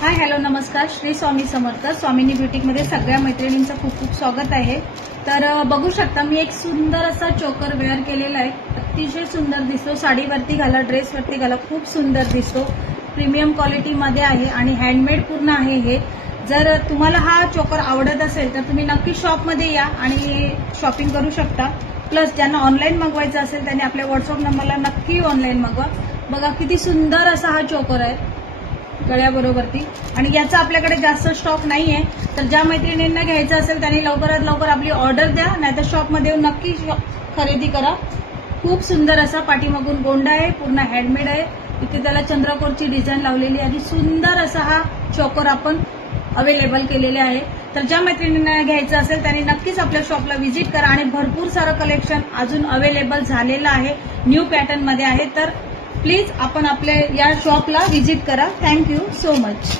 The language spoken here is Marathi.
हाय हॅलो नमस्कार. श्री स्वामी समर्थ. स्वामिनी ब्युटीकमध्ये सगळ्या मैत्रिणींचं खूप खूप स्वागत आहे. तर बघू शकता मी एक सुंदर असा चोकर वेअर केलेला आहे. अतिशय सुंदर दिसतो. साडीवरती घाला, ड्रेसवरती घाला, खूप सुंदर दिसतो. प्रीमियम क्वालिटीमध्ये आहे आणि हँडमेड पूर्ण आहे हे. जर तुम्हाला हा चोकर आवडत असेल तर तुम्ही नक्की शॉपमध्ये या आणि शॉपिंग करू शकता. प्लस ज्यांना ऑनलाईन मागवायचं असेल त्यांनी आपल्या व्हॉट्सअप नंबरला नक्की ऑनलाईन मागवा. बघा किती सुंदर असा हा चोकर आहे गळ्याबरोबरती. आणि याचा आपल्याकडे जास्त स्टॉक नाहीये. तर ज्या मैत्रिणींना घ्यायचं असेल त्यांनी लवकरात लवकर आपली ऑर्डर द्या, नाहीतर शॉपमध्ये येऊन नक्की खरेदी करा. खूप सुंदर असा पाठीमागून गोंडा आहे, पूर्ण हँडमेड आहे. इथे त्याला चंद्रकोरची डिझाईन लावलेली आहे आणि सुंदर असा हा चोकर आपण अवेलेबल केलेले आहे. तर ज्या मैत्रिणींना घ्यायचं असेल त्यांनी नक्कीच आपल्या शॉपला व्हिजिट करा. आणि भरपूर सारं कलेक्शन अजून अवेलेबल झालेलं आहे, न्यू पॅटर्नमध्ये आहे. तर प्लीज आपण आपल्या या शॉपला व्हिजिट करा. Thank you so much.